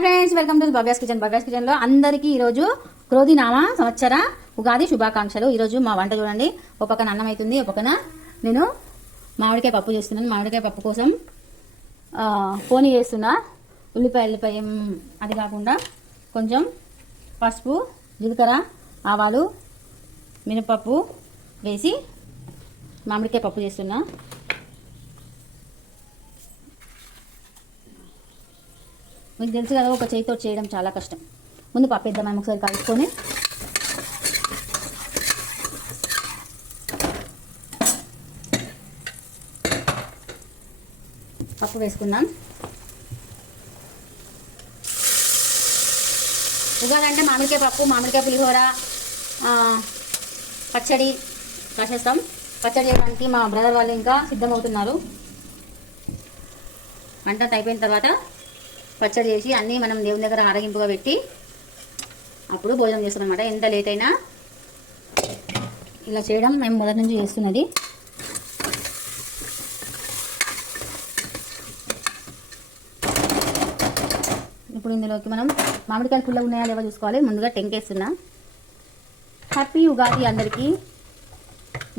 Hi friends, welcome to Bhavya's kitchen. Bhavya's kitchen లో అందరికీ ఈరోజు క్రోధినామ సంవత్సర ఉగాది శుభాకాంక్షలు. ఈరోజు మా వంట చూడండి. ఒక పక్కన అన్నం అవుతుంది, ఒక పక్కన నేను మామిడికాయ పప్పు చేస్తున్నాను. మామిడికాయ పప్పు కోసం పోనీ చేస్తున్నా. ఉల్లిపాయ అది కాకుండా కొంచెం పసుపు, జీలకర్ర, ఆవాలు, మినపప్పు వేసి మామిడికాయ పప్పు చేస్తున్నా. మీకు తెలుసు కదా, ఒక చేతితో చేయడం చాలా కష్టం. ముందు పప్పు వేద్దాం మనం ఒకసారి కలుపుకొని. పప్పు వేసుకుందాం. ఉగాది అంటే మామిడికాయ పప్పు, మామిడికాయ పులిహోర, పచ్చడి రాసేస్తాం. పచ్చడి చేయడానికి మా బ్రదర్ వాళ్ళు ఇంకా సిద్ధమవుతున్నారు. వంట అయిపోయిన తర్వాత పచ్చడి చేసి అన్నీ మనం దేవుని దగ్గర ఆరగింపుగా పెట్టి అప్పుడు భోజనం చేస్తాం అనమాట. ఎంత లేట్ అయినా ఇలా చేయడం మేము మొదటి నుంచి చేస్తున్నది. ఇప్పుడు ఇందులోకి మనం మామిడికాయలు పుల్లగా ఉన్నాయా లేవో చూసుకోవాలి. ముందుగా టెంకేస్తున్నా. హ్యాపీ ఉగాది అందరికీ.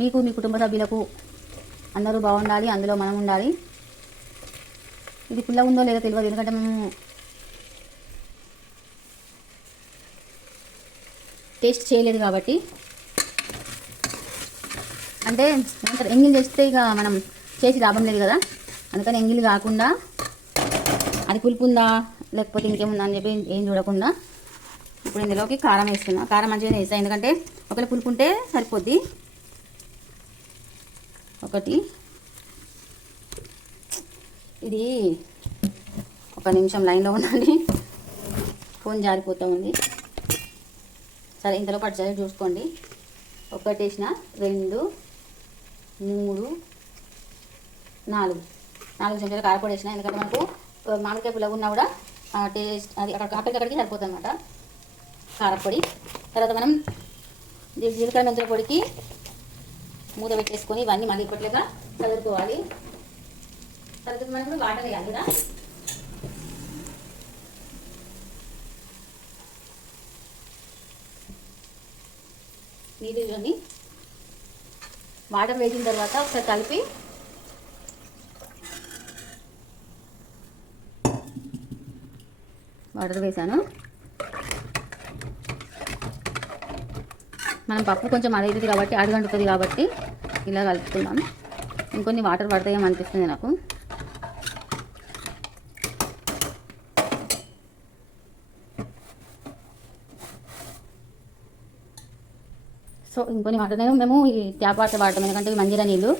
మీకు, మీ కుటుంబ సభ్యులకు అందరూ బాగుండాలి, అందులో మనం ఉండాలి. ఇది పుల్లగా ఉందో లేదో తెలియదు, ఎందుకంటే మేము టేస్ట్ చేయలేదు కాబట్టి. అంటే ఎంగిల్ చేస్తే ఇక మనం చేసి లాభం లేదు కదా, అందుకని ఎంగిల్ కాకుండా అది పులుపు ఉందా లేకపోతే ఇంకేముందా అని చెప్పి ఏం చూడకుండా ఇప్పుడు ఇందులోకి కారం వేస్తున్నా. కారం మంచిగా వేస్తాను, ఎందుకంటే ఒకవేళ పులుపు ఉంటే సరిపోద్ది. ఒకటి ఇది ఒక నిమిషం లైన్లో ఉండండి, ఫోన్ జారిపోతూ ఉంది. సరే, ఇంతలో పచ్చడి చూసుకోండి. ఒకటి వేసిన, 2, 3, 4 చెంచాలు కారపొడి వేసిన. ఎందుకంటే మనకు మామిడికాయ పుల్లగా ఉన్నా కూడా టేస్ట్ అది అక్కడికి సరిపోతుంది అనమాట కారపొడి. తర్వాత మనం జీలకర్ర మెంతుల పొడికి మూత పెట్టేసుకొని ఇవన్నీ మళ్ళీ ఇప్పట్లేక చదువుకోవాలి. తర్వాత మనకు వాటర్ వేయాలి కదా. నీటిలోని వాటర్ వేసిన తర్వాత ఒకసారి కలిపి వాటర్ వేసాను. మనం పప్పు కొంచెం అడుగుతుంది కాబట్టి అడుగంటుతుంది కాబట్టి ఇలా కలుపుకుందాం. ఇంకొన్ని వాటర్ పడతాయేమో అనిపిస్తుంది నాకు. సో ఇంకొన్ని వాటర్ మేము ఈ ట్యాప్ వాటర్ వాడతాం, ఎందుకంటే ఇవి మంజీరా నీళ్ళు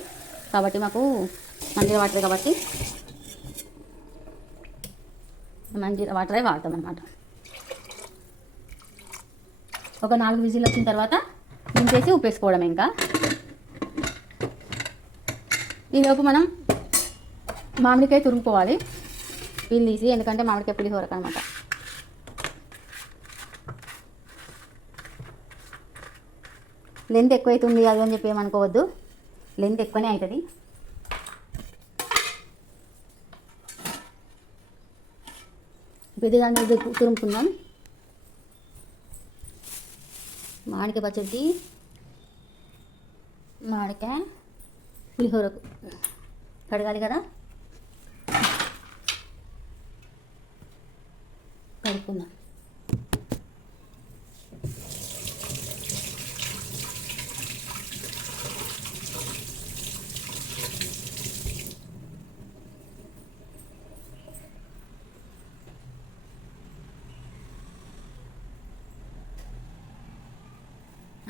కాబట్టి మాకు మంజీరా వాటరే కాబట్టి మంజీరా వాటరే వాడతాం అన్నమాట. ఒక 4 విజిల్ వచ్చిన తర్వాత దించేసి ఉప్పేసుకోవడం. ఇంకా ఈలోపు మనం మామిడికాయ తురుముకోవాలి, పీల్ తీసి, ఎందుకంటే మామిడికాయ పులిహోరకు అనమాట. లెంత్ ఎక్కువైతుంది అది అని చెప్పి ఏమనుకోవద్దు, లెంత్ ఎక్కువనే అవుతుంది. పెద్దదాన్ని తురుముకుందాం. మామిడికాయ పచ్చడి, మామిడికాయ పులిహోరకు కడగాలి కదా, కడుక్కుందాం.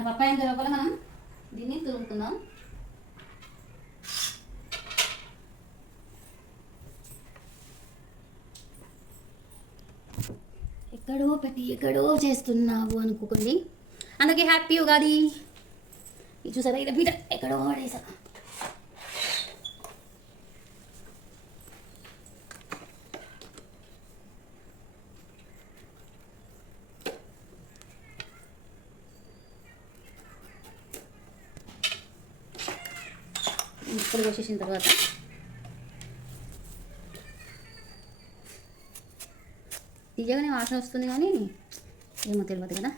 పప్పాయ లోపల మనం దీన్ని తురుముకుందాం. ఎక్కడో పెట్టి ఎక్కడో చేస్తున్నావు అనుకోకండి. అందుకే హ్యాపీ ఉగాది. ఇది చూసారా, ఇది బీట ఎక్కడో పడేసా. ముక్కలు వేసేసిన తర్వాత తీయగానే వాసన వస్తుంది కానీ ఏమో తెలియదు కదా.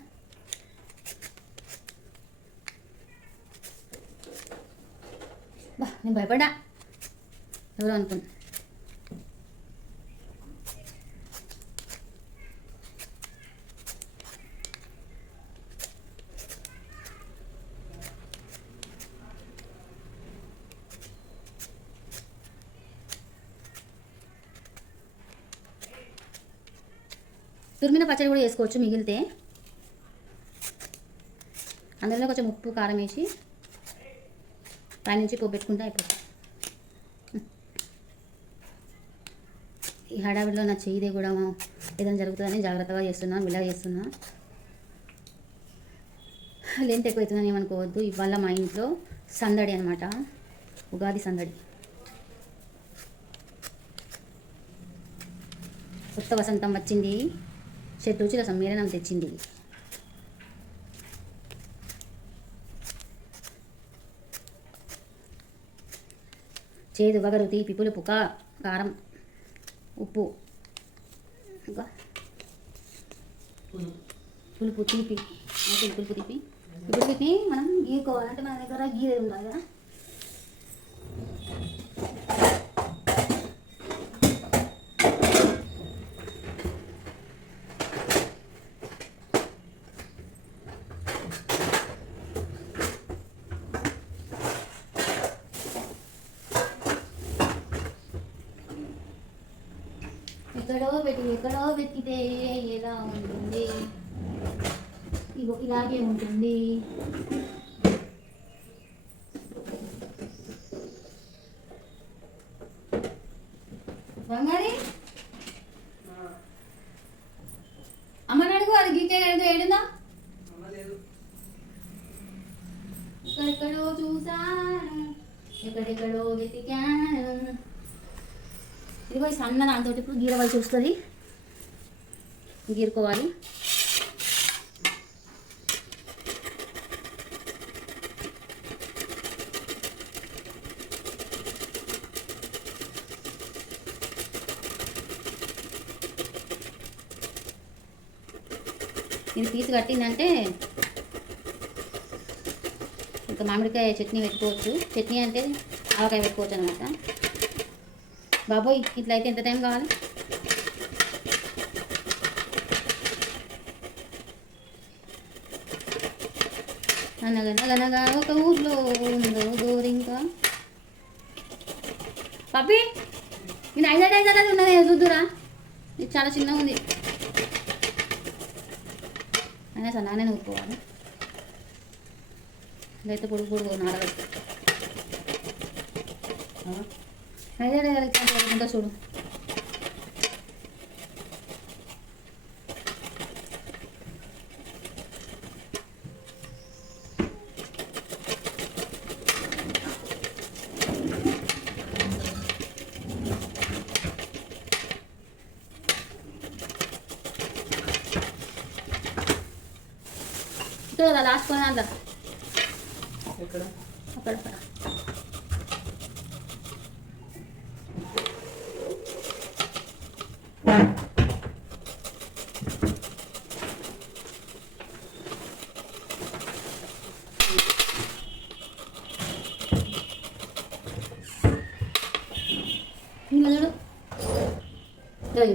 బా నేను భయపడ్డా ఎవరు అనుకున్నా. తురిమిన పచ్చడి కూడా వేసుకోవచ్చు మిగిలితే. అందులో కొంచెం ఉప్పు కారం వేసి పైనుంచి పోపెట్టుకుంటే అయిపోతుంది. ఈ హడావిడిలో నా చెయ్యిదే కూడా ఏదైనా జరుగుతుందని జాగ్రత్తగా చేస్తున్నాను, ఇలా చేస్తున్నా. లెంత్ ఎక్కువవుతుందని ఏమనుకోవద్దు. ఇవాళ మా ఇంట్లో సందడి అనమాట, ఉగాది సందడి. కొత్త వసంతం వచ్చింది, షడ్రుచుల సమ్మేళనం తెచ్చింది. చేదు, వగరు, తీపి, పులుపు, కారం, ఉప్పు, ఇంకా పులుపు, తీపి, పులుపు, తీపి. ఇప్పుడు వీటిని మనం గీరుకోవాలంటే మన దగ్గర గీరేది ఉండాలి కదా. ఎక్కడో వెతికితే ఎలా ఉంటుంది, ఇగో ఇలాగే ఉంటుంది. బంగారి అమ్మని అడుగు, అది గీకే అడుగు. ఏడుందా? ఎక్కడెక్కడో చూసాను, ఎక్కడెక్కడో వెతికాను. ఇదిగో ఈ సన్న దాంతో ఇప్పుడు గీరవలసి వస్తుంది, గీరుకోవాలి. ఇది పీసు కట్టిందంటే ఇంకా మామిడికాయ చట్నీ పెట్టుకోవచ్చు. చట్నీ అంటే ఆవకాయ పెట్టుకోవచ్చు అనమాట. బాబోయ్, ఇట్లా అయితే ఎంత టైం కావాలి? అనగనగనగా ఒక ఊర్లో ఉందో గోరింకా. పప్పి, నేను ఐదు అది ఉన్నది చూద్దురా. ఇది చాలా చిన్నగా ఉంది, అయినా సన్నానే ఊరుకోవాలి. ఇదైతే పొడుగు పొడుగు నాడగలుగుతా. ఐదు చూడు. ఇక్కడ కదా లాస్ట్ కొని అంటారు. అక్కడ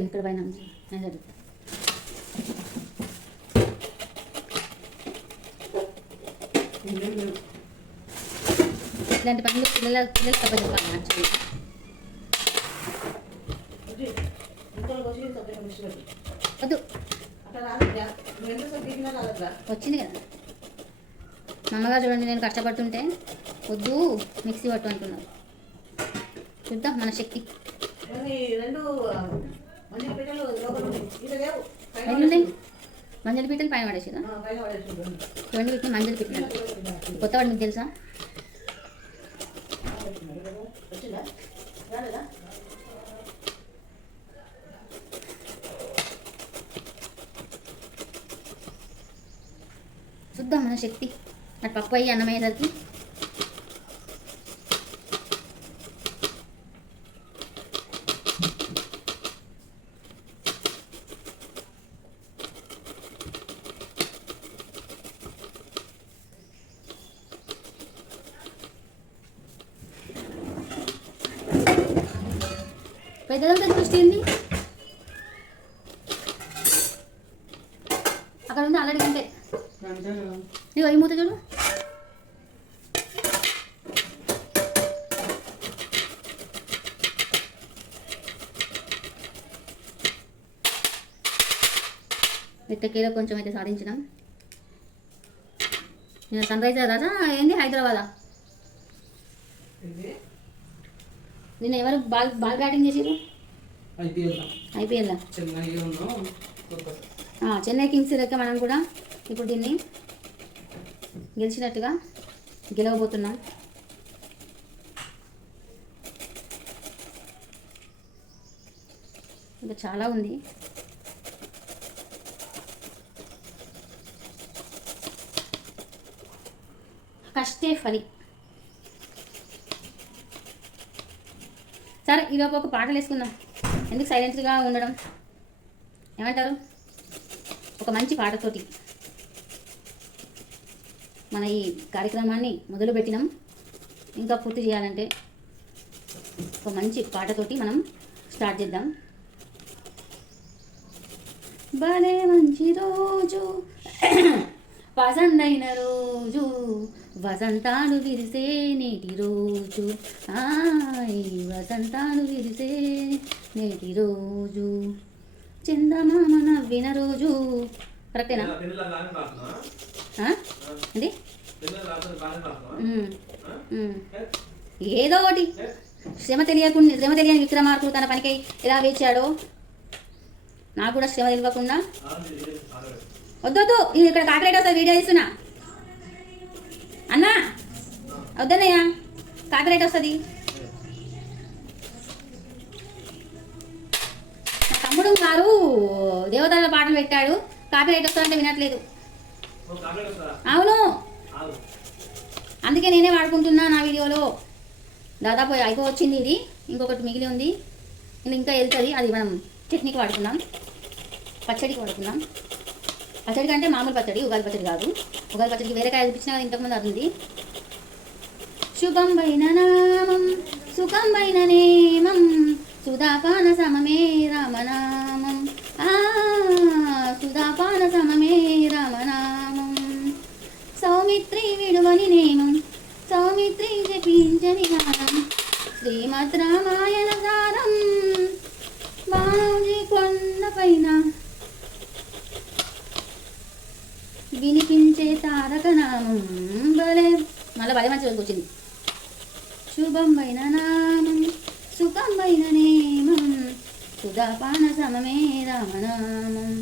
ఇక్కడ పైన ఇలాంటి పనులు పిల్లలు తప్ప చెప్పాలి. వద్దు, వచ్చింది కదా మా అమ్మగారు. చూడండి, నేను కష్టపడుతుంటే వద్దు మిక్సీ పట్టు అంటున్నారు. చూద్దాం మన శక్తి. మంజలి పీటలు పైన పడేసిరా. చూడండి, వీటిని మంజలి పీటలు. కొత్త వాడు మీకు తెలుసా? చూద్దాం మన శక్తి. అటు పప్పు అయ్యి అన్నం అయ్యేసరికి పెద్దదంతా దృష్టి ఏంది అక్కడ ఉంది ఆల్రెడీ అంటే ఇగో ఈ మూత చూడు. ఎట్టకేలో కొంచెం అయితే సాధించినాం. నేను సన్ రైజర్ రాజా ఏంది హైదరాబాదా? నిన్న ఎవరు బాల్ బ్యాటింగ్ చేసారు? ఐపీఎల్ చెన్నై కింగ్స్ లెక్క మనం కూడా ఇప్పుడు దీన్ని గెలిచినట్టుగా గెలవబోతున్నాం. ఇంకా చాలా ఉంది. కష్టే ఫలి. సరే ఈలోపు ఒక పాటలు వేసుకుందాం. ఎందుకు సైలెంట్గా ఉండడం? ఏమంటారు? ఒక మంచి పాటతోటి మన ఈ కార్యక్రమాన్ని మొదలుపెట్టినాం. ఇంకా పూర్తి చేయాలంటే ఒక మంచి పాటతోటి మనం స్టార్ట్ చేద్దాం. భలే మంచి రోజు పసందైన రోజు వసంతాలు విరిసే నేటి రోజు వసంతాలు విరిసే నేటి రోజు చందమామ నవ్విన రోజు. కరెక్టేనా? ఏంటి ఏదో ఒకటి శ్రమ తెలియని విక్రమార్కుడు తన పనికై ఎలా వేచాడో నాకు కూడా శ్రమ తెలియకుండా. వద్దొద్దు, నేను ఇక్కడ కాపీరైట్ వస్తుంది వీడియో తీస్తున్నా అన్నా. వద్దన్నయ్యా, కాపీరైట్ వస్తుంది. తమ్ముడు గారు దేవతల పాటలు పెట్టాడు, కాపీరైట్ వస్తుందంటే వినట్లేదు. అవును, అందుకే నేనే వాడుకుంటున్నా నా వీడియోలో. దాదాపు అయిపోవచ్చింది ఇది, ఇంకొకటి మిగిలి ఉంది. ఇంకా వెళ్తుంది, అది మనం చట్నీకి వాడుకుందాం, పచ్చడికి వాడుకుందాం. పచ్చడి కంటే మామూలు పచ్చడి, ఉగాది పచ్చడి కాదు. ఉగాది పచ్చడికి వేరే కాయ చూపించినా కదా, ఇంతకుముందు అది ఉంది. శుభం వైన నామం సుఖం వైన నేమం సుధాపాన సమమే రామనామం సుధాపాన సమమే రామనామం సౌమిత్రి విడువని నేమం సౌమిత్రి జపించని గానం శ్రీమద్ రామాయణ గానం బాణి కొండ పైన వినిపించే తారక నామం. భలే మళ్ళీ భలే మంచి రోజుకి వచ్చింది. శుభం వైన నామం సుఖం వైన నేమం సుధాపాన సమమే రామనామం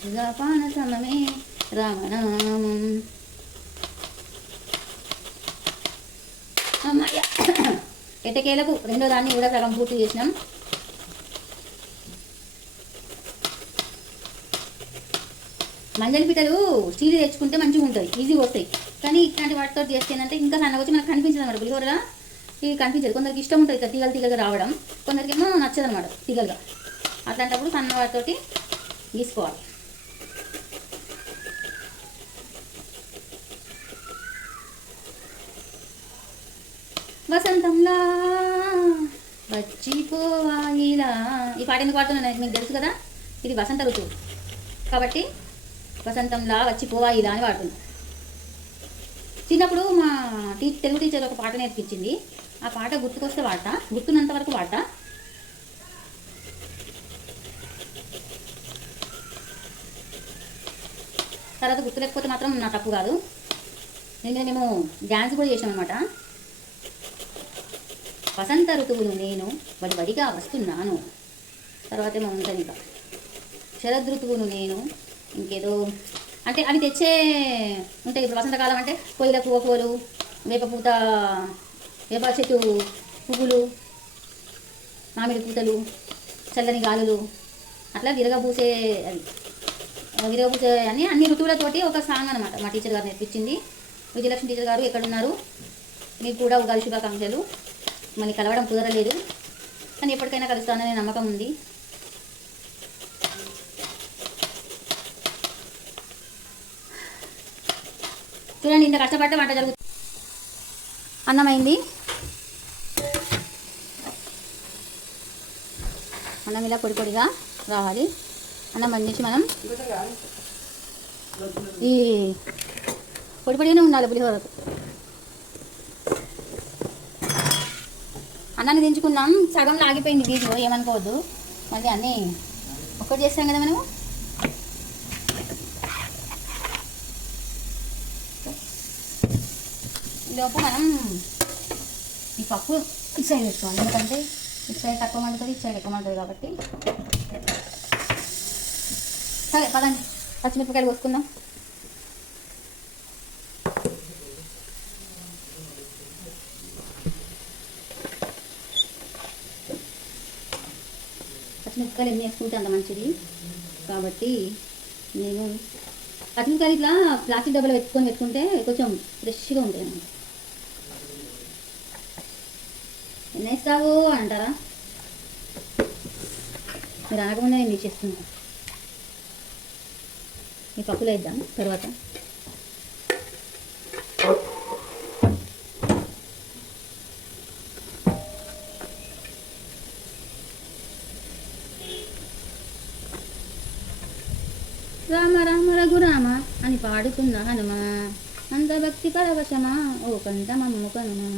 సుధాపాన సమమే రామనామం. అమ్మాయ్య ఎట్టకేలకు రెండో దాన్ని కూడా సగం పూర్తి చేసినాం. మంజలి పిట్టలు స్టీల్ తెచ్చుకుంటే మంచిగా ఉంటుంది, ఈజీగా వస్తాయి. కానీ ఇట్లాంటి వాటితో చేస్తేనంటే ఇంకా సన్నగా వచ్చి మనకు కనిపించదు అన్నమాట. పులిహోరలా ఇది కనిపించదు. కొందరికి ఇష్టం ఉంటుంది ఇట్లా తీగలుగా రావడం, కొందరికి ఏమో నచ్చదు అనమాట తీగలుగా. అట్లాంటప్పుడు సన్న వాటితోటి గీసుకోవాలి. వసంతంలా వచ్చిపోవాయిలా, ఈ పాట ఎందుకు పాడుతున్నాను మీకు తెలుసు కదా, ఇది వసంత ఋతువు కాబట్టి వసంతంలా వచ్చిపోవాయిలా అని వాడుతుంది. చిన్నప్పుడు మా తెలుగు టీచర్ ఒక పాట నేర్పించింది. ఆ పాట గుర్తుకొస్తే వాడతా, గుర్తున్నంత వరకు వాడతా. తర్వాత గుర్తు లేకపోతే మాత్రం నా తప్పు కాదు. మేము డ్యాన్స్ కూడా చేసాం అనమాట. వసంత ఋతువులు నేను వడివడిగా వస్తున్నాను, తర్వాత ఏమో ఉంటుంది ఇంకా శరదృతువును నేను ఇంకేదో అంటే అవి తెచ్చే ఉంటాయి. ఇప్పుడు వసంతకాలం అంటే కొయ్యల పువ్వులు, వేప చెట్టు పువ్వులు, మామిడి పూతలు, చల్లని గాలులు, అట్లా విరగబూసే అని అన్ని ఋతువులతోటి ఒక సాంగ్ అనమాట మా టీచర్ గారు నేర్పించింది. విజయలక్ష్మి టీచర్ గారు ఎక్కడున్నారు? మీకు కూడా ఉగాది శుభాకాంక్షలు. మళ్ళీ కలవడం కుదరలేదు, కానీ ఎప్పటికైనా కలుస్తాననే నమ్మకం ఉంది. చూడండి, ఇంత కష్టపడితే వంట జరుగుతుంది. అన్నమైంది, అన్నం ఇలా పొడి పొడిగా రావాలి. అన్నం బంధించి మనం ఈ పొడి పొడిగానే ఉండాలి పులిహోరకు. అన్నాన్ని దించుకుందాం. సగం లాగిపోయింది వీడియో, ఏమనుకోవద్దు. మళ్ళీ అన్నీ ఒక్కటి చేస్తాం కదా మనము. ఈలోపు మనం ఈ పప్పు ఇటు సైడ్ వేసుకోవాలి, ఎందుకంటే ఇటు సైడ్ తక్కువ మండుతుంది, ఇటు సైడ్ ఎక్కువ మండుతుంది కాబట్టి. సరే పదండి, పచ్చిమిరపకాయలు కోసుకుందాం. పచ్చిమిరపకాయలు ఎన్ని వేసుకుంటే అంత మంచిది కాబట్టి నేను పచ్చిమిరపకాయలు ఇట్లా ప్లాస్టిక్ డబ్బాలో పెట్టుకుంటే కొంచెం ఫ్రెష్గా ఉంటాయి అన్నమాట. ఎన్ని వేస్తావు అంటారా? మీరు అనకముందే నేను తీసేస్తున్నాను. ఈ పప్పులో వేద్దాం తర్వాత. రామ రామ రఘురామ అని పాడుతున్న హనుమ, అంత భక్తి పరవశమా ఓ కంట మమ్ము కనుమా,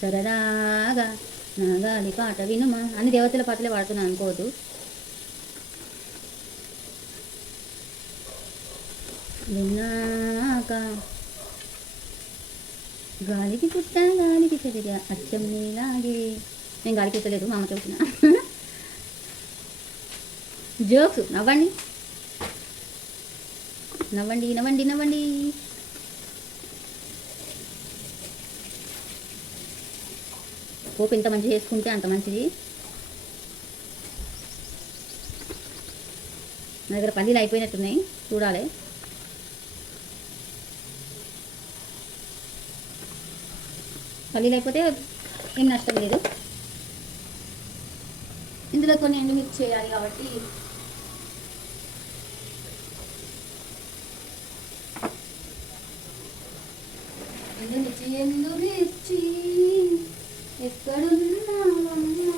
సరదాగా నాగాలి పాట వినుమా అని దేవతల పాటలే పాడుతున్నాను అనుకోవద్దు. విన్నాక గాలికి పుట్ట గాలికి చెదిగా అచ్చం నీలాగే. నేను గాలికి పుట్టలేదు, మా అమ్మ చెబుతున్నా. జోక్స్, నవ్వండి నవ్వండి నవ్వండి నవ్వండి. పోపు ఎంత మంచిగా చేసుకుంటే అంత మంచిది. నా దగ్గర పల్లీలు అయిపోయినట్టున్నాయి, చూడాలి. పల్లీలు అయిపోతే ఏం నష్టం లేదు. ఇందులో కొన్ని ఎండుమిర్చి చేయాలి కాబట్టి ఎండుమిర్చి ఎక్కడున్నావమ్మా.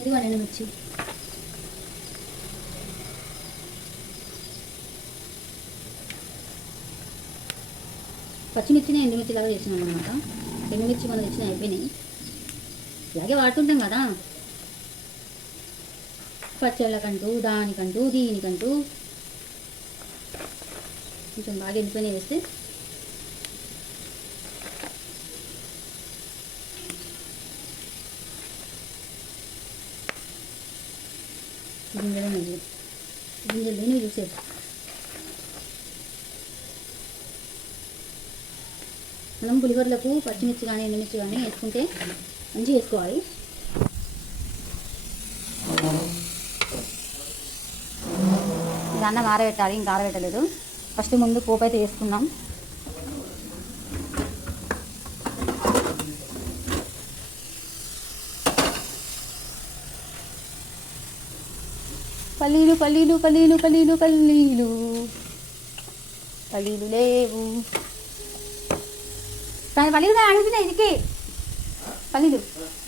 ఇదిగో ఎండుమిర్చి. పచ్చిమిర్చిని ఎండుమిర్చి లాగా చేసినాం అనమాట. ఎండుమిర్చి మనం తెచ్చిన అయిపోయినాయి, ఇలాగే వాడుతుంటాం కదా పచ్చళ్ళకంటూ, దానికంటూ దీనికంటూ. కొంచెం బాగా ఎండిపోయినాయి వేస్తే గింజలు నెయ్యి, గింజలు లేని చూసేది. మనం పులిహోరలకు పచ్చిమిర్చి కానీ ఎండుమిర్చి కానీ వేసుకుంటే మంచిగా వేసుకోవాలి. ఇది అన్నం ఆరబెట్టాలి, ఇంకా ఆరబెట్టలేదు. ఫస్ట్ ముందు పోపు అయితే వేసుకుందాం. పల్లీలు పల్లీలు పల్లీలు పల్లీలు పల్లీలు పల్లీలు లేవు. పల్లీలు అడుగుతున్నాయి, ఇదికి పల్లీలు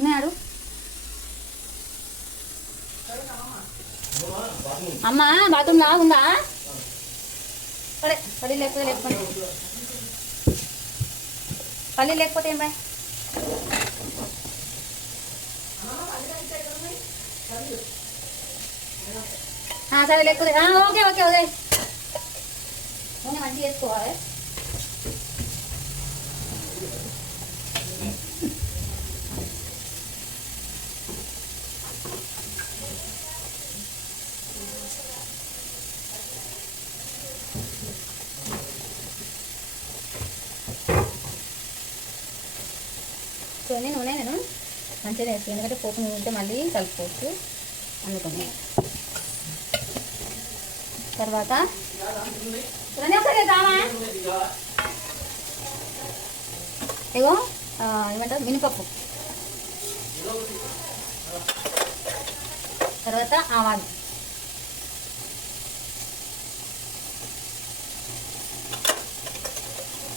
ఉన్నాడు. అమ్మ బాత్రూమ్ లా ఉందా? సరే పల్లీలు లేకపోతే లేకపోతే, పల్లీలు లేకపోతే ఏం బాయ్. సరే లేకపోతే ఓకే ఓకే ఓకే. నూనె మంచిగా వేసుకోవాలి. చూడండి, నూనె నేను మంచిగా వేస్తాను, ఎందుకంటే పోపు నూనె ఉంటే మళ్ళీ కలుపుకోవచ్చు అందుకని. తర్వాత ఇగో ఏమంటారు మినపప్పు, తర్వాత ఆవాలు,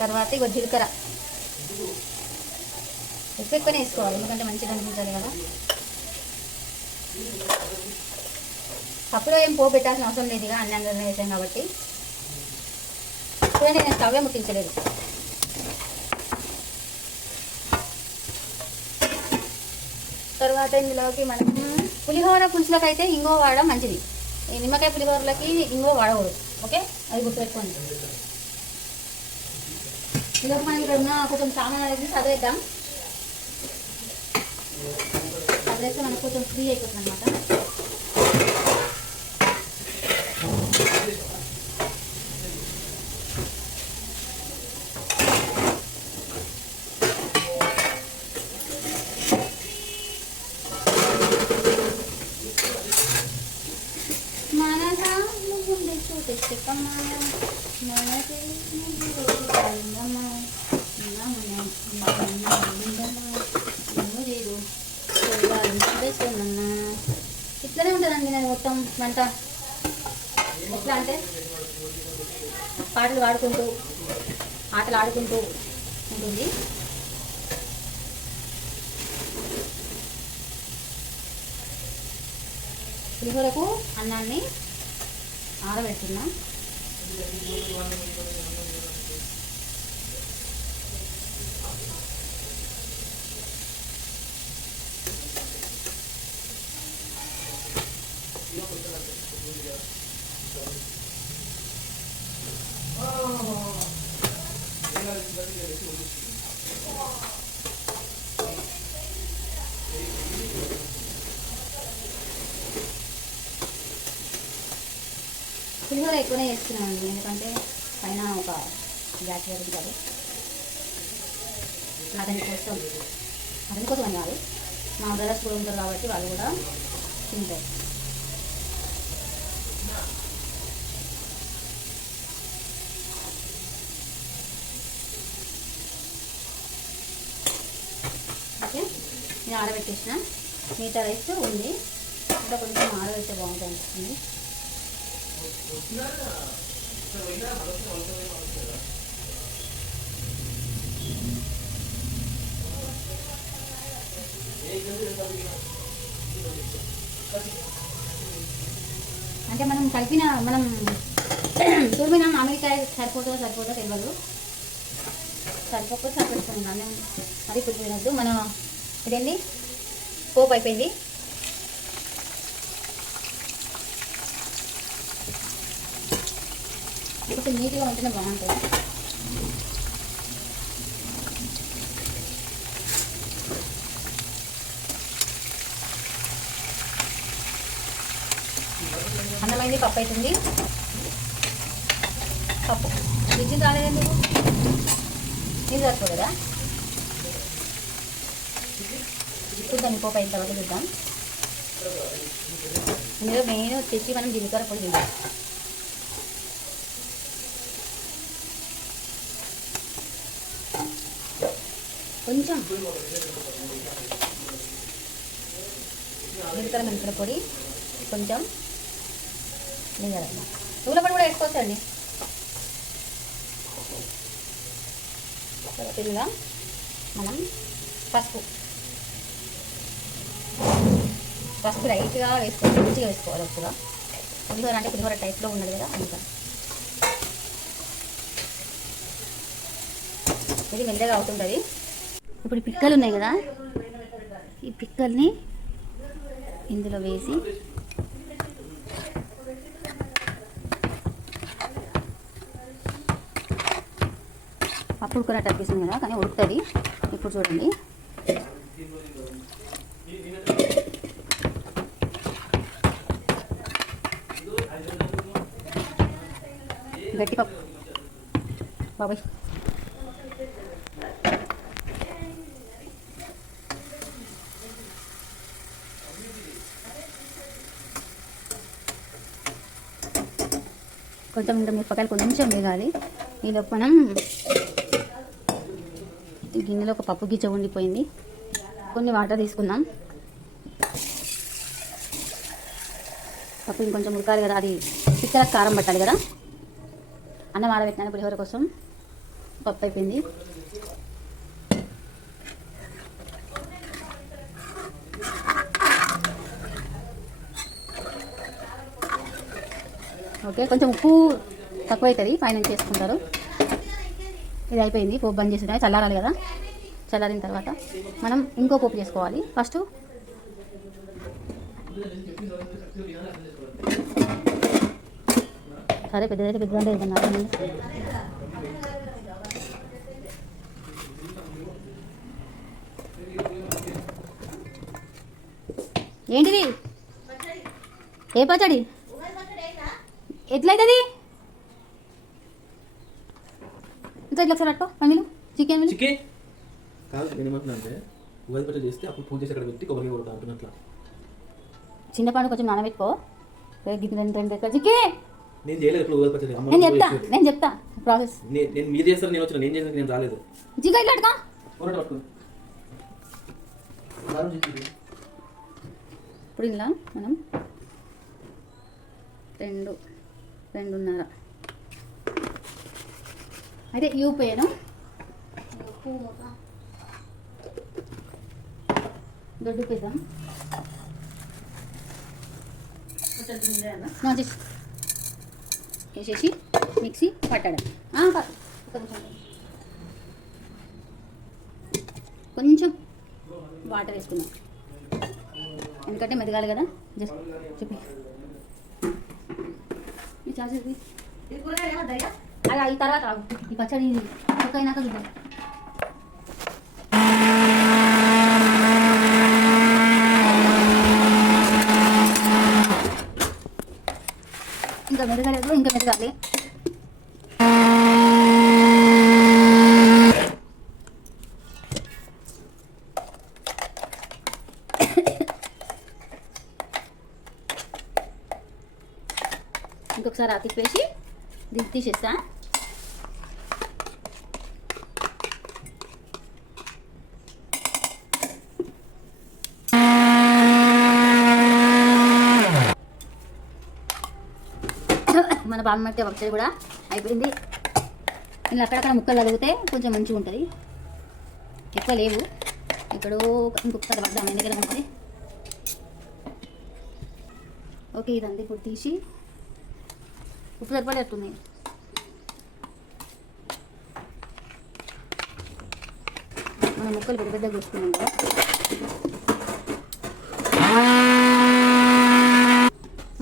తర్వాత ఇగో జీలకర్ర ఎక్కువనే వేసుకోవాలి, ఎందుకంటే మంచిగా అనిపించాలి కదా. పప్పులో ఏం పోపు పెట్టాల్సిన అవసరం లేదు, ఇక అన్ని అందరం వేసాం కాబట్టి. ఇప్పుడే నేను స్టవ్వే ముట్టించలేదు. తర్వాత ఇందులోకి మనం పులిహోర పులుసులోకి అయితే ఇంగో వాడడం మంచిది, ఈ నిమ్మకాయ పులిహోరలకి ఇంగో వాడకూడదు. ఓకే, అది గుర్తుపెట్టుకోండి. ఇందులోకి మనం ఇక్కడ ఉన్న కొంచెం సామాన్ అనేది చదివేద్దాం. చదివేస్తే మనకు కొంచెం ఫ్రీ అయిపోతుంది అనమాట. ఇట్లనే ఉంటుందండి నేను మొత్తం వంట. ఎట్లా అంటే పాటలు పాడుకుంటూ ఆటలు ఆడుకుంటూ ఉంటుంది. పులిహోరకు అన్నాన్ని ఆరబెడుతున్నా. పులిహోర ఎక్కువనే చేస్తున్నానండి, ఎందుకంటే పైన ఒక గ్యాస్ ఉంటుంది. అతని కోసం అని కాదు, మా బ్రదర్స్ కూడా ఉంటారు కాబట్టి వాళ్ళు కూడా తింటారు. ఓకే, నేను ఆరబెట్టేసిన. మిగతా రైస్ ఉంది, ఇంకా కొంచెం ఆరబెడితే బాగుంటుంది అనిపిస్తుంది. అంటే మనం కలిపిన తురిమిన మామిడికాయ సరిపోతుందో తెలియదు. సరిపోకపోతే సరిపెట్టుకున్నాను అది పులిపినద్దు. మన ఇదేంటి పోపు అయిపోయింది. కొంచెం నీట్గా ఉంటేనే బాగుంటుంది. అన్నమైంది, పప్పు అవుతుంది. పప్పు ఫ్రిడ్జ్ రాలేదండి, ఇది సరిపోలేదా? చూద్దాం, పోపు అయిన తర్వాత చూద్దాం. ఇందులో మెయిన్ వచ్చేసి మనం జీలకర్ర పొడి తింటాం. కొంచెం జీలకర్ర మెంతుల పొడి, కొంచెం నువ్వుల పొడి కూడా వేసుకోవచ్చండి. ఇలా మనం పసుపు లైట్గా వేసుకోవాలి, మంచిగా వేసుకోవాలి. ఎక్కువగా పులిహోర అంటే పులిహోర టైప్లో ఉన్నది కదా, అందుకని ఇది మెల్లగా అవుతుంటుంది. ఇప్పుడు పిక్కలు ఉన్నాయి కదా, ఈ పిక్కల్ని ఇందులో వేసి పప్పు ఉడుకున్నట్టు అనిపిస్తుంది కదా, కానీ ఉడుకుతుంది. ఇప్పుడు చూడండి, గట్టి పప్పు బాబాయ్. కొంచెం మిరపకాయలు కొంచెం వేగాలి. ఈలోపు మనం గిన్నెలో ఒక పప్పు గిచ్చ ఉండిపోయింది, కొన్ని వాటర్ తీసుకుందాం. పప్పు ఇంకొంచెం ఉడకాలి కదా, అది పిక్కలకు కారం పట్టాలి కదా. అన్నం ఆరబెట్టినాను పులిహోర కోసం. పప్పు అయిపోయింది. ఓకే, కొంచెం ఉప్పు తక్కువ అవుతుంది, పైనుంచి వేసుకుంటారు. ఇది అయిపోయింది. పోపు బంద్ చేసి చల్లారాలి కదా. చల్లారిన తర్వాత మనం ఇంకో పోపు చేసుకోవాలి. ఫస్ట్ సరే పెద్దదైతే పెద్దదంటే ఏదన్నారు. ఏంటిది? ఏ పచ్చడి? ఎట్లయితుంది? ఇంకా ఇట్లా ఒకసారి అట్టుకో. పన్నీలు చికెన్ కాదు, నేను ఏమంటున్నా అంటే ఉగాది పచ్చడి చేస్తే అప్పుడు పూజ చేసి అక్కడ పెట్టి కొబ్బరి కొడతా అంటున్నట్లా. చిన్నపాడు కొంచెం నానబెట్టుకో. రెండు చికెన్ నేను చేయలేదు ఇప్పుడు ఉగాది పచ్చడి. నేను చెప్తా ప్రాసెస్. నేను మీరు చేస్తారు, నేను వచ్చిన. నేను చేసిన నేను రాలేదు. చికెన్ ఇట్లా అట్టుకో. ఇప్పుడు ఇలా మనం 2.5 అయితే ఈ ఉప్పు వేయను. ఉప్పు దొడ్డు పెద్దాం వేసేసి మిక్సీ పట్టడం. కొంచెం వాటర్ వేసుకుందాం, ఎందుకంటే మెదగాలి కదా. జస్ట్ చెప్పి అలా ఈ తర్వాత ఈ పచ్చడి కుక్ అయినాక చూద్దాం. ఇంకా మెదగలేదు, ఇంకా మెదగాలి. ఇంకొకసారి తిప్పేసి దీన్ని తీసేస్తా. మన బామ్మర్తి పచ్చడి కూడా అయిపోయింది. ఇలా అక్కడక్కడ ముక్కలు తగిలితే కొంచెం మంచిగా ఉంటుంది. ఎక్కువ లేవు, ఎక్కడో ఇంకొకసారి పడ్డాం మన దగ్గర ఉంటుంది. ఓకే, ఇదంతా ఇప్పుడు తీసి ఉప్పు సరిపడేస్తుంది. మనం ముక్కలు పెద్ద పెద్దగా చూసుకున్నాం కదా.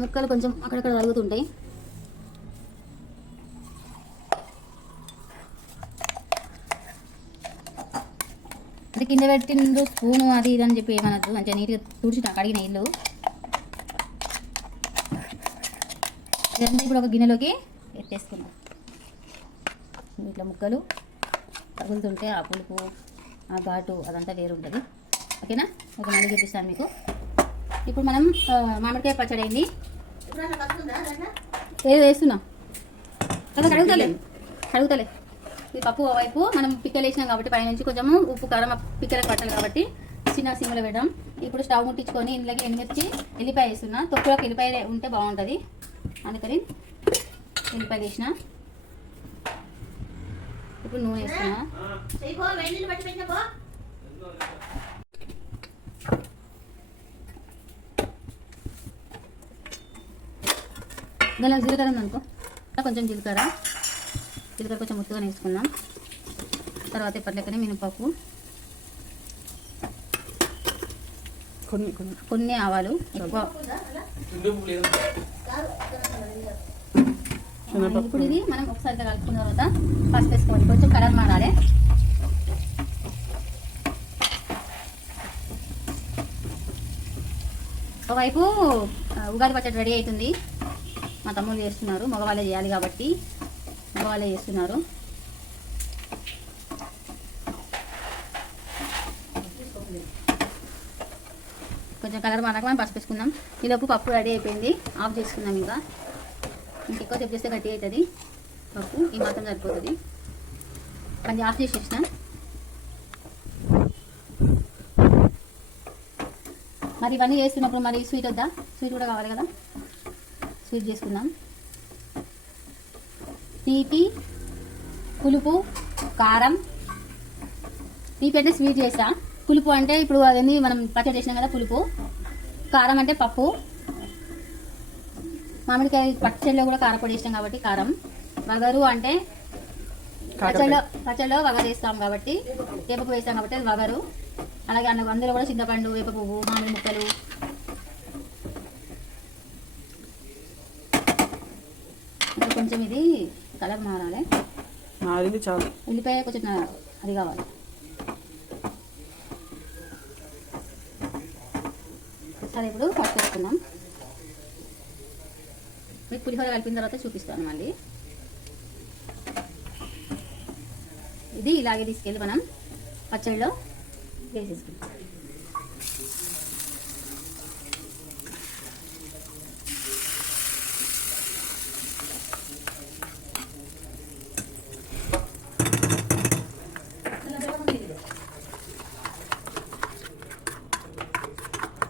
ముక్కలు కొంచెం అక్కడక్కడ తగులుతుంటాయి. అంటే కింద పెట్టిండ్రు స్పూను అది ఇది అని చెప్పి ఏమనద్దు. మంచిగా నీట్గా తుడిచి కడిగిన ఇల్లు. ఇదంతా ఇప్పుడు ఒక గిన్నెలోకి ఎత్తేసుకున్నాం. ఇట్లా ముక్కలు తగులుతుంటే ఆ పులుపు ఆ ఘాటు అదంతా వేరు ఉంటుంది. ఓకేనా? ఒక మళ్ళీ చూపిస్తాను మీకు. ఇప్పుడు మనం మామిడికాయ పచ్చడి అయింది. ఏదో వేస్తున్నాం కదా, కడుగుతలే. ఈ పప్పు వైపు మనం పిక్కలు వేసినాం కాబట్టి పైనుంచి కొంచెము ఉప్పు కారం పిక్కలకు పట్టాలి కాబట్టి చిన్న సిమ్లో పెట్టాం. ఇప్పుడు స్టవ్ ముట్టించుకొని ఇంట్లోకి ఎండుమిర్చి ఎల్లిపాయ వేస్తున్నా. తొక్కులోకి ఎల్లిపాయ ఉంటే బాగుంటుంది, అందుకని ఎల్లిపాయ వేసిన. ఇప్పుడు నూనె వేస్తున్నా. దానిలో జీలకర్ర ఉందనుకో, కొంచెం జీలకర్ర కొంచెం ముట్టుగా వేసుకుందాం. తర్వాత ఇప్పటికనే మినపప్పు, కొన్ని ఆవాలు, ఎక్కువ. ఇప్పుడు ఇది మనం ఒకసారి కలుపుకున్న తర్వాత పసుపు వేసుకోవాలి. కొంచెం కలర్ మారాలి. ఒకవైపు ఉగాది పచ్చడి రెడీ అవుతుంది. మా తమ్ముళ్ళు చేస్తున్నారు, మగవాళ్ళే చేయాలి కాబట్టి మగవాళ్ళే చేస్తున్నారు. కొంచెం కలర్ మారాక మనం పసుపు వేసుకుందాం. ఈలోపు పప్పు రెడీ అయిపోయింది, ఆఫ్ చేసుకుందాం. ఇంకా ఎక్కువ సేపు చేస్తే గట్టి అవుతుంది పప్పు. ఈ మాత్రం సరిపోతుంది. కొంచెం ఆఫ్ చేసేసిన. మరి ఇవన్నీ చేస్తున్నప్పుడు మరి స్వీట్ వద్దా? స్వీట్ కూడా కావాలి కదా, స్వీట్ చేసుకుందాం. తీపి, పులుపు, కారం, తీపి అంటే స్వీట్ చేసా, పులుపు అంటే ఇప్పుడు అదేంది మనం పచ్చడి చేసినాం కదా పులుపు, కారం అంటే పప్పు, మామిడికాయ పచ్చడిలో కూడా కారపొడి వేసినాం కాబట్టి కారం, వగరు అంటే పచ్చడిలో వగరు వేస్తాం కాబట్టి వేపపు వేస్తాం కాబట్టి అది వగరు. అలాగే అందులో కూడా చింతపండు, వేప పువ్వు, మామిడి ముక్కలు, కొంచెం ఇది కలర్ మారాలి, మారింది చాలు. ఉల్లిపాయ కొంచెం అది కావాలి. సరే ఇప్పుడు పప్పు వేసుకుందాం. మీకు పులిహోర కలిపిన తర్వాత చూపిస్తాను మళ్ళీ. ఇది ఇలాగే తీసుకెళ్ళి మనం పచ్చడిలో వేసేసుకుంటాం.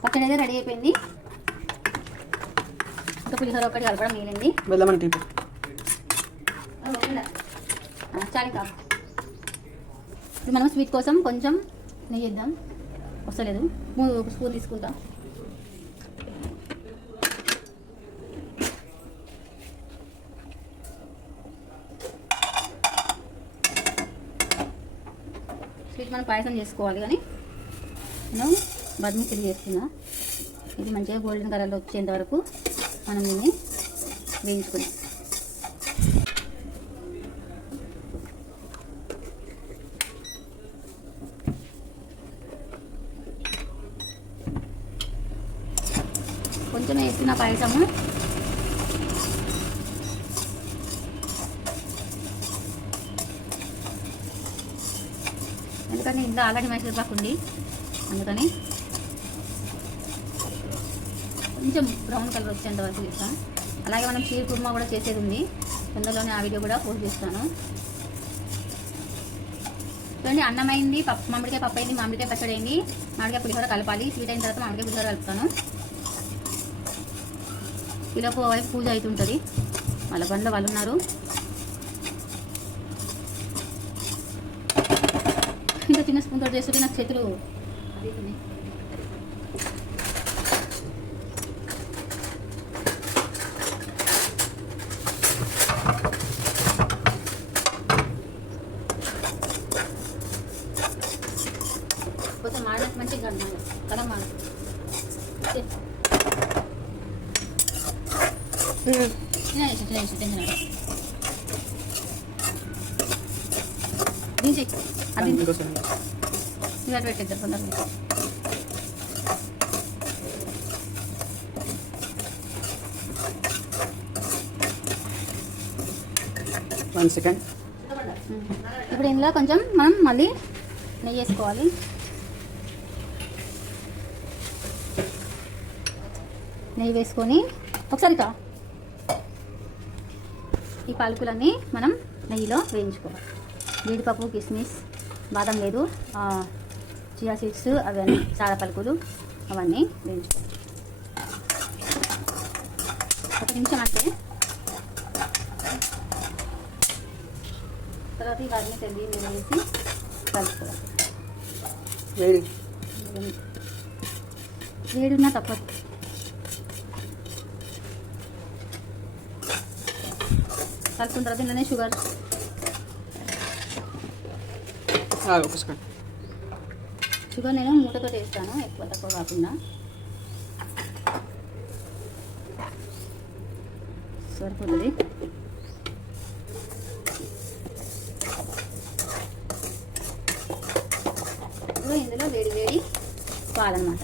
పచ్చడి అయితే రెడీ అయిపోయింది. ఇంకా పులిహోర ఒకటి కలపడం మిగిలింది. బెల్లం అంటే చాలు కాదు. ఇప్పుడు మనం స్వీట్ కోసం కొంచెం నెయ్యి వేద్దాం. వస్తలేదు, ఒక స్పూన్ తీసుకుంటాం. స్వీట్ మనం పాయసం చేసుకోవాలి కానీ నేను బద్మిసిలి చేస్తున్నా. ఇది మంచిగా గోల్డెన్ కలర్లో వచ్చేంత వరకు మనం దీన్ని వేయించుకుందాం. కొంచెం వేస్తున్న పాయసము ఎందుకంటే ఇంట్లో ఆల్రెడీ మైసూర్ పాకు ఉంది, అందుకని కొంచెం బ్రౌన్ కలర్ వచ్చేంత వరకు చేస్తాం. అలాగే మనం షీర్ కుర్మా కూడా చేసేది ఉంది, తొందరలోనే ఆ వీడియో కూడా పోస్ట్ చేస్తాను. చూడండి, అన్నం అయింది, మామిడికాయ పప్పు అయింది, మామిడికాయ పచ్చడి అయింది, మామిడికాయ పులిహోర కలపాలి. స్వీట్ అయిన తర్వాత మామిడికాయ పులిహోర కలుపుతాను. ఈలోపు వైపు పూజ అవుతుంటుంది, వాళ్ళ బండ్లో వాళ్ళు ఉన్నారు. ఇంకా చిన్న స్పూన్ తోటి చేస్తుంటే నాకు చేతులు కొంచెం మాడడానికి మంచిగా కలర్ మాడ ఇలా పెట్టేద్దాం కొందరు. One second. ఇప్పుడు ఇందులో కొంచెం మనం మళ్ళీ నెయ్యి వేసుకోవాలి. నెయ్యి వేసుకొని ఒకసారి ఈ పాలకులన్నీ మనం నెయ్యిలో వేయించుకోవాలి. జీడిపప్పు, కిస్మిస్, బాదం లేదు, చియా సీడ్స్, అవన్నీ సాదా పలుకులు అవన్నీ వేయించుకోవాలి. ఒక నిమిషం అంటే తర్వాత ఇవన్నీ తెల్లి మీద వేసి కలుపుకోవాలి. వేడున్నా తప్పదు. కలుపుకున్న తర్వాత ఇందులోనే షుగర్, షుగర్ నేను మూటతో వేస్తాను, ఎక్కువ తక్కువ కాకుండా. సరిపోతుంది. ఇందులో వేడి వేడి పాలన్నమాట.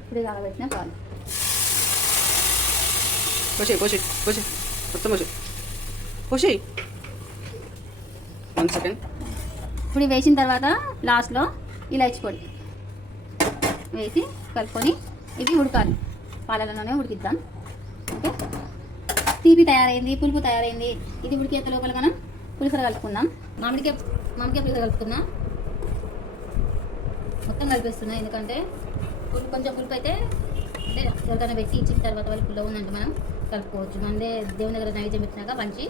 ఇప్పుడే కాగబెట్టిన పాలు మొత్తం పోసి. 1 సెకండ్. ఇప్పుడు వేసిన తర్వాత లాస్ట్లో ఇలాచి పొడి వేసి కలుపుకొని ఇవి ఉడకాలి, పాలలోనే ఉడికిద్దాం. ఓకే, తీపి తయారైంది, పులుపు తయారైంది. ఇది ఉడికేంత లోపల మనం పులిహోర కలుపుకుందాం. మామిడికాయ పులిహోర కలుపుకుందాం. మొత్తం కలిపేస్తున్నా, ఎందుకంటే కొంచెం పులుపు అయితే అంటే ఎవరికైనా పెట్టి ఇచ్చిన తర్వాత వాళ్ళు పుల్ల ఉందంటే మనం కలుపుకోవచ్చు. మనదే దేవుని దగ్గర నైవేద్యం పెట్టినాక పంచి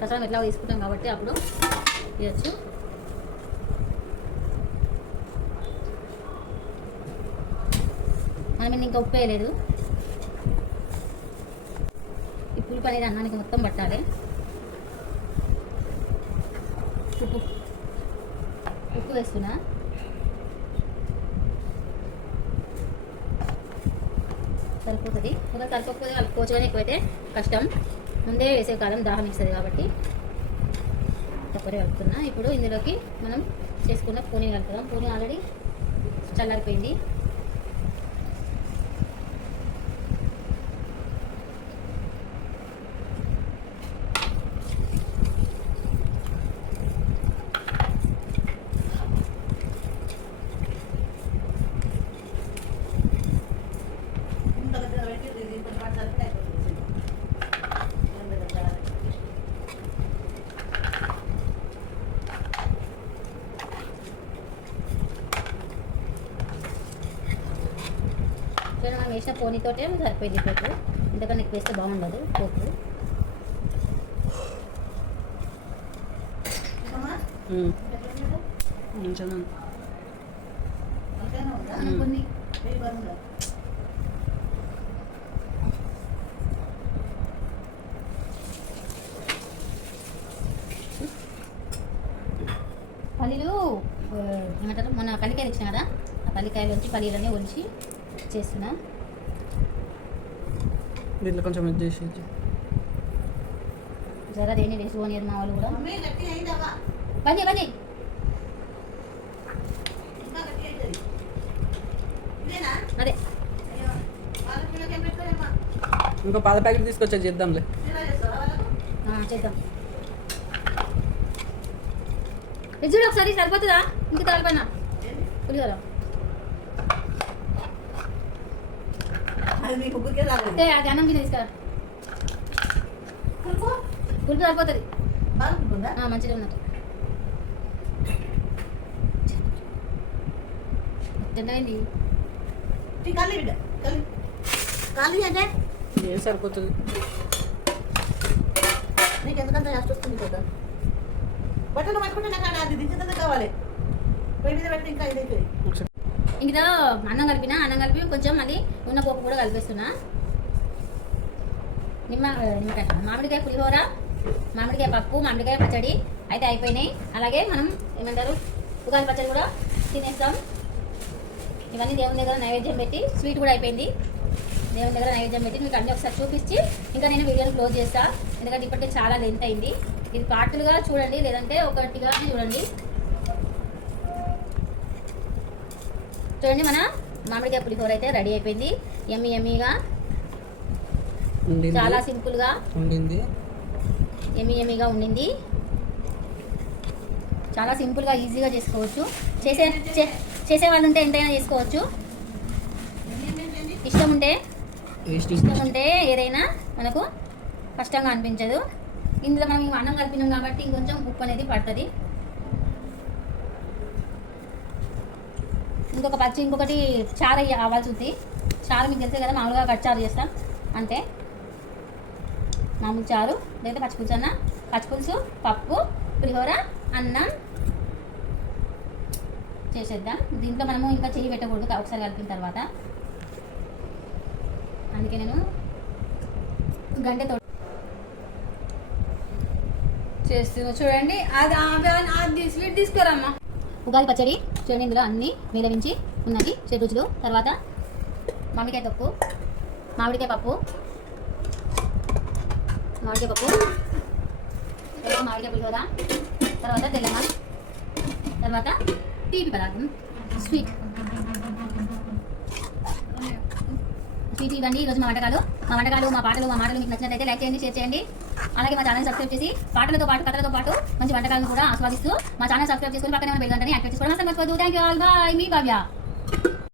ప్రసాదం ఎట్లా తీసుకుంటాం కాబట్టి అప్పుడు ఇవ్వచ్చు. మనం ఇంకా ఉప్పు వేయలేదు. ఈ పులుపు అనేది అన్నానికి మొత్తం పట్టాలి. ఉప్పు వేస్తున్నా. సరిపోతుంది. ఒక సరిపోతే కలుపుకోవచ్చు, కానీ ఎక్కువైతే కష్టం. ముందే వేసే కాలం దాహం ఇస్తుంది కాబట్టి తక్కువ కలుపుతున్నా. ఇప్పుడు ఇందులోకి మనం చేసుకున్న పూని కలుపుదాం. పూని ఆల్రెడీ చల్లారిపోయింది. మనం వేసిన పోనీతోటే సరిపోయింది పోపు. ఇంతకన్నా ఎక్కువ వేస్తే బాగుండదు పోపు. కొన్ని పల్లీలు ఏమంటారు, మొన్న పల్లికాయలు ఇచ్చిన కదా, ఆ పల్లికాయలు వచ్చి పల్లీలన్నీ ఒలిచి చేస్తున్నా. దీంట్లో కొంచెం ఇది చేసి జర దేని వేసి అని మా వాళ్ళు కూడా పని పని అదే ఇంకో పాల ప్యాకెట్ తీసుకొచ్చా చేద్దాంలే. చేద్దాం. ఇది చూడు ఒకసారి సరిపోతుందా? ఇంక తాలిపన్నా పులిహోర అది అన్నం గిన్నె తీసుకురా. పులుపు సరిపోతుంది. మంచిగా ఉన్నట్టు తిండి అంటే ఏం సరిపోతుంది నీకు ఎందుకంటే జాస్తి వస్తుంది కదా. బట్టలు పట్టుకుంటే నాకు అది దించుతుంది కావాలి. పొయ్యి మీద పెట్టి ఇంకా ఇదైతుంది. ఇంకా అన్నం కలిపి కొంచెం మళ్ళీ ఉన్న పోపు కూడా కలిపేస్తున్నా. నిమ్మకాయ మామిడికాయ పులిహోర, మామిడికాయ పప్పు, మామిడికాయ పచ్చడి అయితే అయిపోయినాయి. అలాగే మనం ఏమంటారు ఉగాది పచ్చడి కూడా తినేస్తాం. ఇవన్నీ దేవుని దగ్గర నైవేద్యం పెట్టి, స్వీట్ కూడా అయిపోయింది. దేవుని దగ్గర నైవేద్యం పెట్టి మీకు అన్నీ ఒకసారి చూపించి ఇంకా నేను వీడియోని క్లోజ్ చేస్తా. ఎందుకంటే ఇప్పటికే చాలా లెంత్ అయింది. ఇది పార్టులుగా చూడండి, లేదంటే ఒకటిగా చూడండి. చూడండి, మన మామిడికాయ పులిహోర అయితే రెడీ అయిపోయింది. యమ్మీగా చాలా సింపుల్గా ఉండింది. యమ్మీగా ఉండింది. చాలా సింపుల్గా ఈజీగా చేసుకోవచ్చు. చేసే వాళ్ళు ఉంటే ఎంతైనా చేసుకోవచ్చు. ఇష్టం ఉంటే ఏదైనా మనకు కష్టంగా అనిపించదు. ఇందులో మనం అన్నం కలిపినాం కాబట్టి ఇంకొంచెం ఉప్పు అనేది పడుతుంది. ఇంకొకటి చారు అవ్వాల్సి ఉంది. చారు మీకు తెలిసే కదా, మామూలుగా కచ్చారు చేస్తాం అంతే. మామూలు చారు లేదా పచ్చిపులుసు పచ్చిపులుసు, పప్పు, పులిహోర, అన్నం చేసేద్దాం. దీంట్లో మనము ఇంకా చెయ్యి పెట్టకూడదు ఒకసారి కలిపిన తర్వాత. అందుకే నేను గంటతో చేస్తున్నా. చూడండి, అది స్వీట్ తీసుకురామ్మా. ఉగాది పచ్చడి చూడండి, ఇందులో అన్నీ వేలవించి ఉన్నది 7 రుచులు. తర్వాత మామిడికాయ పప్పు, మామిడికాయ పులిహోర, తర్వాత తెల్లమ్మ, తర్వాత తీపి పదార్థం స్వీట్. ఇవ్వండి ఈరోజు మా వంటకాలు, మా మాటలు మీకు నచ్చినట్లయితే లైక్ చేయండి, షేర్ చేయండి. అలాగే మా ఛానల్ సబ్స్క్రైబ్ చేసి పాటలతో పాటు కథలతో పాటు మంచి వంటకాలను కూడా ఆస్వాదిస్తూ మా ఛానల్ సబ్స్క్రైబ్ చేసుకుని పక్కనే ఉన్న బెల్ గంటని యాక్టివేట్ చేసుకోవడం అసలు మర్చిపోవద్దు. Thank you all. బాయ్. మీ భవ్య.